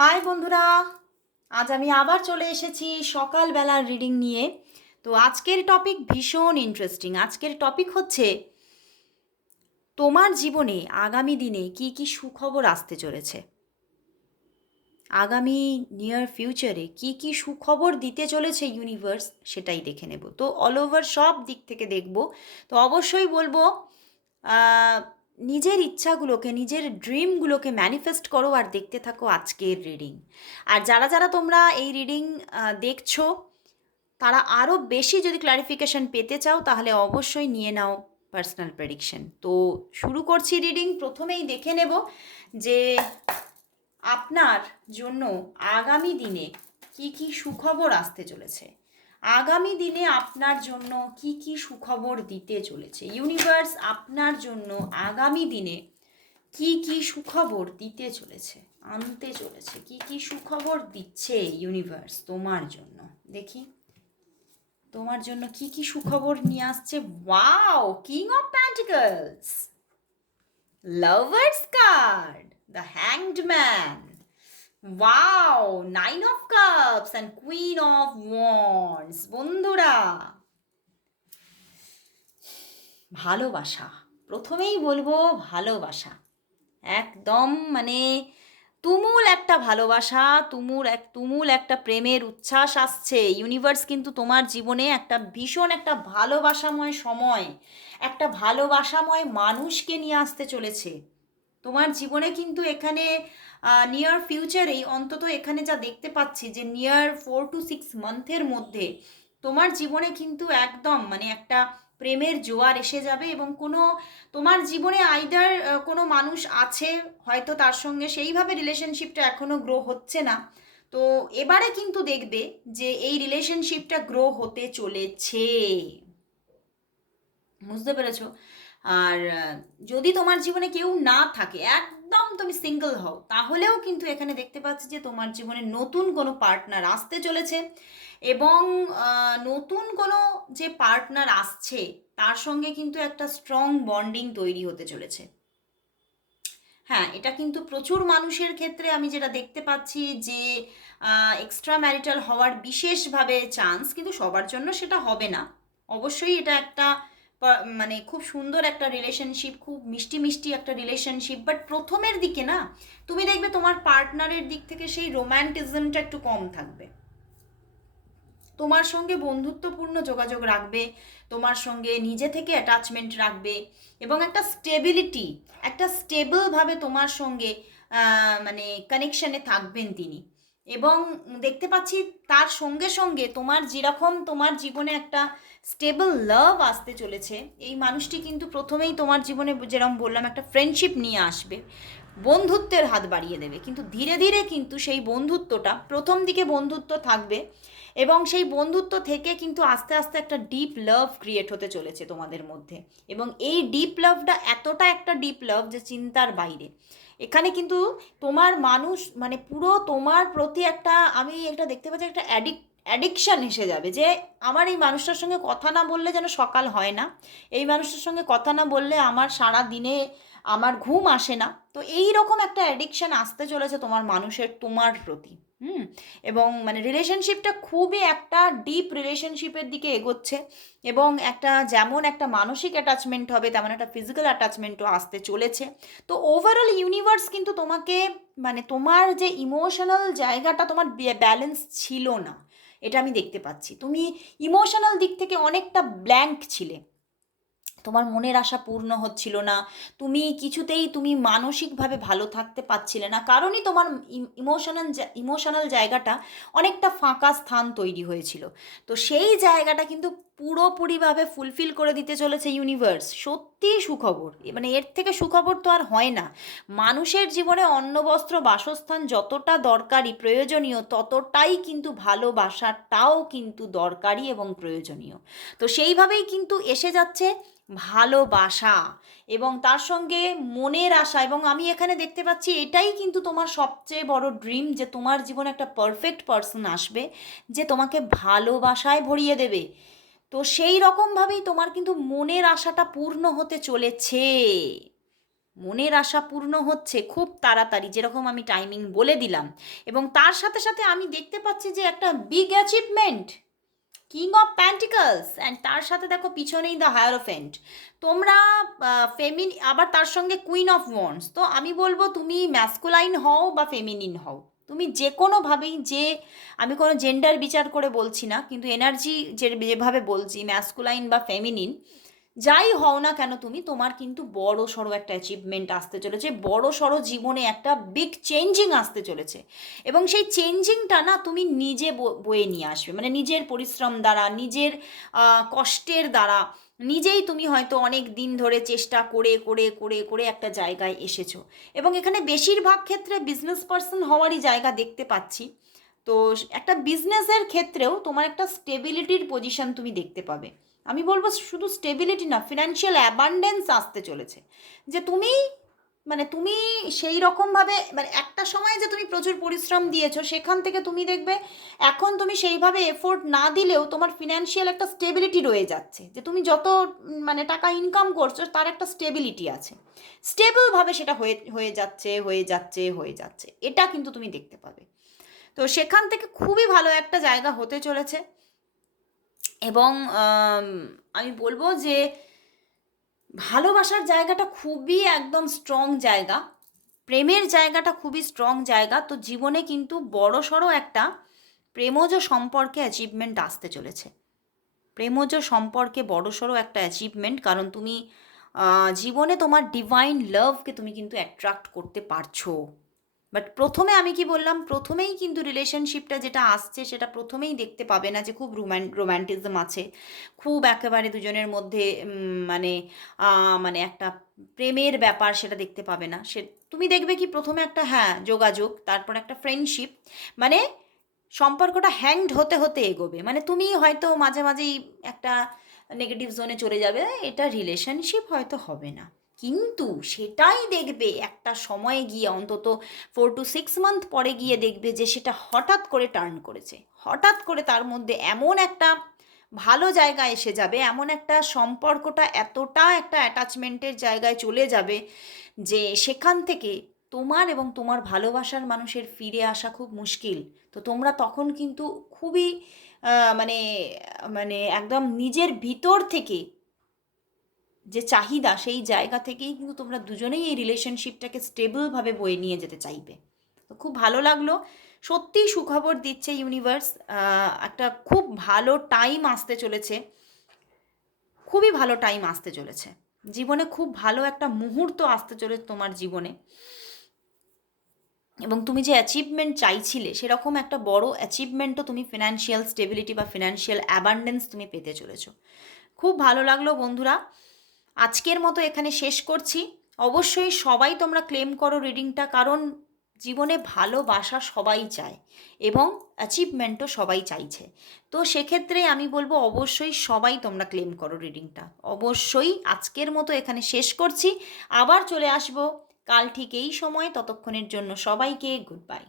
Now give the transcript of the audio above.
High বন্ধুরা, আজ আমি আবার চলে এসেছি সকালবেলার রিডিং নিয়ে। তো আজকের টপিক ভীষণ ইন্টারেস্টিং আজকের টপিক হচ্ছে, তোমার জীবনে আগামী দিনে কি কি সুখবর আসতে চলেছে? আগামী নিয়ার ফিউচারে কি কি সুখবর দিতে চলেছে ইউনিভার্স সেটাই দেখে নেব। তো অল ওভার সব দিক থেকে দেখব। তো অবশ্যই বলব নিজের ইচ্ছাগুলোকে, নিজের ড্রিমগুলোকে ম্যানিফেস্ট করো আর দেখতে থাকো আজকের রিডিং আর যারা যারা তোমরা এই রিডিং দেখছ, তারা আরও বেশি যদি ক্লারিফিকেশন পেতে চাও, তাহলে অবশ্যই নিয়ে নাও পার্সোনাল প্রেডিকশন তো শুরু করছি রিডিং প্রথমেই দেখে নেব যে আপনার জন্য আগামী দিনে কি কি সুখবর আসতে চলেছে। আগামী দিনে আপনার জন্য কি কি সুখবর দিতে চলেছে? ইউনিভার্স, আপনার জন্য আগামী দিনে কি কি সুখবর দিতে চলেছে? আনতে চলেছে। কি কি সুখবর দিচ্ছে ইউনিভার্স তোমার জন্য? দেখি। তোমার জন্য কি কি সুখবর নিয়ে আসছে? Wow! King of pentacles! Lovers card! The hanged man! Wow nine of cups and queen of wands বন্ধুরা, ভালোবাসা। প্রথমেই বলব ভালোবাসা। একদম মানে তুমুল একটা ভালোবাসা, তুমুল এক, তুমুল একটা প্রেমের উচ্ছ্বাস আসছে। ইউনিভার্স কিন্তু তোমার জীবনে একটা ভীষণ একটা ভালোবাসাময় সময়, একটা ভালোবাসাময় মানুষকে নিয়ে আসতে চলেছে। তোমার জীবনে কিন্তু এখানে নিয়ার ফিউচারেই অন্তত এখানে যা দেখতে পাচ্ছি যে নিয়ার ফোর টু সিক্স মান্থের মধ্যে তোমার জীবনে কিন্তু একদম মানে একটা প্রেমের জোয়ার এসে যাবে এবং কোনো, তোমার জীবনে আইদার কোনো মানুষ আছে হয়তো তার সঙ্গে সেইভাবে রিলেশনশিপটা এখনও গ্রো হচ্ছে না। তো এবারে কিন্তু দেখবে যে এই রিলেশনশিপটা গ্রো হতে চলেছে। বুঝতে পেরেছ? আর যদি তোমার জীবনে কেউ না থাকে, একদম তুমি সিঙ্গল হও, তাহলেও কিন্তু এখানে দেখতে পাচ্ছি যে তোমার জীবনে নতুন কোনো পার্টনার আসতে চলেছে এবং নতুন কোনো যে পার্টনার আসছে, তার সঙ্গে কিন্তু একটা স্ট্রং বন্ডিং তৈরি হতে চলেছে। হ্যাঁ এটা কিন্তু প্রচুর মানুষের ক্ষেত্রে আমি যেটা দেখতে পাচ্ছি যে এক্সট্রা ম্যারিটাল হওয়ার বিশেষভাবে চান্স কিন্তু সবার জন্য সেটা হবে না। অবশ্যই এটা একটা মানে খুব সুন্দর একটা রিলেশনশিপ খুব মিষ্টি মিষ্টি একটা রিলেশনশিপ বাট প্রথমের দিকে না, তুমি দেখবে তোমার পার্টনারের দিক থেকে সেই রোম্যান্টিজমটা একটু কম থাকবে। তোমার সঙ্গে বন্ধুত্বপূর্ণ যোগাযোগ রাখবে, তোমার সঙ্গে নিজে থেকে অ্যাটাচমেন্ট রাখবে, এবং একটা স্টেবিলিটি একটা স্টেবলভাবে তোমার সঙ্গে মানে কানেকশানে থাকবেন তিনি। এবং দেখতে পাচ্ছি তার সঙ্গে সঙ্গে তোমার যেরকম তোমার জীবনে একটা স্টেবল লাভ আসতে চলেছে, এই মানুষটি কিন্তু প্রথমেই তোমার জীবনে যেরকম বললাম একটা ফ্রেন্ডশিপ নিয়ে আসবে। বন্ধুত্বের হাত বাড়িয়ে দেবে। কিন্তু ধীরে ধীরে কিন্তু সেই বন্ধুত্বটা প্রথম দিকে বন্ধুত্ব থাকবে এবং সেই বন্ধুত্ব থেকে কিন্তু আস্তে আস্তে একটা ডিপ লাভ ক্রিয়েট হতে চলেছে তোমাদের মধ্যে। এবং এই ডিপ লাভটা এতটা একটা ডিপ লাভ যে চিন্তার বাইরে। এখানে কিন্তু তোমার মানুষ মানে পুরো তোমার প্রতি একটা, আমি এটা দেখতে পাচ্ছি একটা অ্যাডিক অ্যাডিকশান এসে যাবে যে আমার এই মানুষটার সঙ্গে কথা না বললে যেন সকাল হয় না। এই মানুষটার সঙ্গে কথা না বললে আমার সারা দিনে আমার ঘুম আসে না। তো এই রকম একটা অ্যাডিকশান আসতে চলেছে তোমার মানুষের, তোমার প্রতি। হুম? এবং মানে রিলেশনশিপটা খুবই একটা ডিপ রিলেশনশিপের দিকে এগোচ্ছে এবং একটা যেমন একটা মানসিক অ্যাটাচমেন্ট হবে, তেমন একটা ফিজিক্যাল অ্যাটাচমেন্টও আসতে চলেছে। তো ওভারঅল ইউনিভার্স কিন্তু তোমাকে মানে তোমার যে ইমোশনাল জায়গাটা তোমার ব্যালেন্স ছিল না। এটা আমি দেখতে পাচ্ছি। তুমি ইমোশনাল দিক থেকে অনেকটা ব্ল্যাঙ্ক ছিলে। তোমার মনের আশা পূর্ণ হচ্ছিল না। তুমি কিছুতেই তুমি মানসিকভাবে ভালো থাকতে পারছিলে না। কারণই তোমার ইমোশনাল ইমোশনাল জায়গাটা অনেকটা ফাঁকা স্থান তৈরি হয়েছিল। তো সেই জায়গাটা কিন্তু পুরোপুরিভাবে ফুলফিল করে দিতে চলেছে ইউনিভার্স সত্যিই সুখবর। মানে এর থেকে সুখবর তো আর হয় না। মানুষের জীবনে অন্ন, বস্ত্র, বাসস্থান যতটা দরকারি প্রয়োজনীয়, ততটাই কিন্তু ভালোবাসাটাও কিন্তু দরকারি এবং প্রয়োজনীয়। তো সেইভাবেই কিন্তু এসে যাচ্ছে ভালোবাসা এবং তার সঙ্গে মনের আশা এবং আমি এখানে দেখতে পাচ্ছি এটাই কিন্তু তোমার সবচেয়ে বড় ড্রিম যে তোমার জীবনে একটা পারফেক্ট পার্সন আসবে যে তোমাকে ভালোবাসায় ভরিয়ে দেবে। তো সেই রকমভাবেই তোমার কিন্তু মনের আশাটা পূর্ণ হতে চলেছে। মনের আশা পূর্ণ হচ্ছে খুব তাড়াতাড়ি যেরকম আমি টাইমিং বলে দিলাম এবং তার সাথে সাথে আমি দেখতে পাচ্ছি যে একটা big achievement king of pentacles and তার সাথে দেখো পিছনেই দ্য হায়ারোফেন্ট তোমরা ফেমিন আবার তার সঙ্গে কুইন অফ ওয়ান্স তো আমি বলব তুমি ম্যাসকুলাইন হও বা ফেমিনিন হও। তুমি যে কোনোভাবেই যে, আমি কোনো জেন্ডার বিচার করে বলছি না, কিন্তু এনার্জি যে, যেভাবে বলছি ম্যাসকুলাইন বা ফেমিনিন যাই হও না কেন, তুমি তোমার কিন্তু বড় সড়ো একটা অ্যাচিভমেন্ট আসতে চলেছে, বড় সড়ো জীবনে একটা বিগ চেঞ্জিং আসতে চলেছে। এবং সেই চেঞ্জিংটা না তুমি নিজে বয়ে নিয়ে আসবে। মানে নিজের পরিশ্রম দ্বারা, নিজের কষ্টের দ্বারা নিজেই তুমি হয়তো অনেক দিন ধরে চেষ্টা করে করে করে করে একটা জায়গায় এসেছ। এবং এখানে বেশিরভাগ ক্ষেত্রে বিজনেস পার্সন হওয়ারই জায়গা দেখতে পাচ্ছি। তো একটা বিজনেসের ক্ষেত্রেও তোমার একটা স্টেবিলিটির পজিশন তুমি দেখতে পাবে। আমি বলব শুধু স্টেবিলিটি না ফিনান্সিয়াল অ্যাবান্ডেন্স আসতে চলেছে। যে তুমি মানে তুমি সেই রকমভাবে মানে একটা সময় যে তুমি প্রচুর পরিশ্রম দিয়েছ, সেখান থেকে তুমি দেখবে এখন তুমি সেইভাবে এফোর্ট না দিলেও তোমার ফিনান্সিয়াল একটা স্টেবিলিটি রয়ে যাচ্ছে। যে তুমি যত মানে টাকা ইনকাম করছ, তার একটা স্টেবিলিটি আছে। স্টেবলভাবে সেটা হয়ে হয়ে যাচ্ছে হয়ে যাচ্ছে হয়ে যাচ্ছে। এটা কিন্তু তুমি দেখতে পাবে। তো সেখান থেকে খুবই ভালো একটা জায়গা হতে চলেছে। এবং, আমি বলব যে ভালোবাসার জায়গাটা খুবই একদম স্ট্রং জায়গা। প্রেমের জায়গাটা খুবই স্ট্রং জায়গা। তো জীবনে কিন্তু বড় সড়ো একটা প্রেমজ সম্পর্কে অ্যাচিভমেন্ট আসতে চলেছে। প্রেমজ সম্পর্কে বড় সড়ো একটা অ্যাচিভমেন্ট কারণ তুমি জীবনে তোমার ডিভাইন লাভকে তুমি কিন্তু অ্যাট্রাক্ট করতে পারছ। বাট প্রথমে আমি কি বললাম? প্রথমেই কিন্তু রিলেশনশিপটা যেটা আসছে, সেটা প্রথমেই দেখতে পাবে না যে খুব রোম্যান রোম্যান্টিজম আছে। খুব একেবারে দুজনের মধ্যে মানে মানে একটা প্রেমের ব্যাপার সেটা দেখতে পাবে না। সে, তুমি দেখবে কি প্রথমে একটা হ্যাঁ যোগাযোগ, তারপর একটা ফ্রেন্ডশিপ মানে সম্পর্কটা হ্যাংড হতে হতে এগোবে। মানে তুমি হয়তো মাঝে, মাঝেই একটা নেগেটিভ জোনে চলে যাবে, এটা রিলেশনশিপ হয়তো হবে না। কিন্তু সেটাই দেখবে একটা সময়ে গিয়ে অন্তত ফোর টু সিক্স মান্থ পরে গিয়ে দেখবে যে সেটা হঠাৎ করে টার্ন করেছে। হঠাৎ করে তার মধ্যে এমন একটা ভালো জায়গায় এসে যাবে, এমন একটা সম্পর্কটা এতটা একটা অ্যাটাচমেন্টের জায়গায় চলে যাবে যে সেখান থেকে তোমার এবং তোমার ভালোবাসার মানুষের ফিরে আসা খুব মুশকিল। তো তোমরা তখন কিন্তু খুবই মানে মানে একদম নিজের ভিতর থেকে যে চাহিদা সেই জায়গা থেকেই কিন্তু তোমরা দুজনেই এই রিলেশনশিপটাকে স্টেবলভাবে বয়ে নিয়ে যেতে চাইবে। তো খুব ভালো লাগল। সত্যিই সুখবর দিচ্ছে ইউনিভার্স একটা খুব ভালো টাইম আসতে চলেছে। খুবই ভালো টাইম আসতে চলেছে। জীবনে খুব ভালো একটা মুহূর্ত আসতে চলেছে তোমার জীবনে। এবং তুমি যে অ্যাচিভমেন্ট চাইছিলে, সেরকম একটা বড় অ্যাচিভমেন্টও তুমি ফিনান্সিয়াল স্টেবিলিটি বা ফিনান্সিয়াল অ্যাবান্ডেন্স তুমি পেতে চলেছো। খুব ভালো লাগল বন্ধুরা। আজকের মতো এখানে শেষ করছি। অবশ্যই সবাই তোমরা ক্লেম করো রিডিংটা কারণ জীবনে ভালোবাসা সবাই চায় এবং অ্যাচিভমেন্টও সবাই চাইছে। তো সেক্ষেত্রে আমি বলব অবশ্যই সবাই তোমরা ক্লেম করো রিডিংটা অবশ্যই আজকের মতো এখানে শেষ করছি। আবার চলে আসব। কাল ঠিক এই সময়, ততক্ষণের জন্য সবাইকে গুড বাই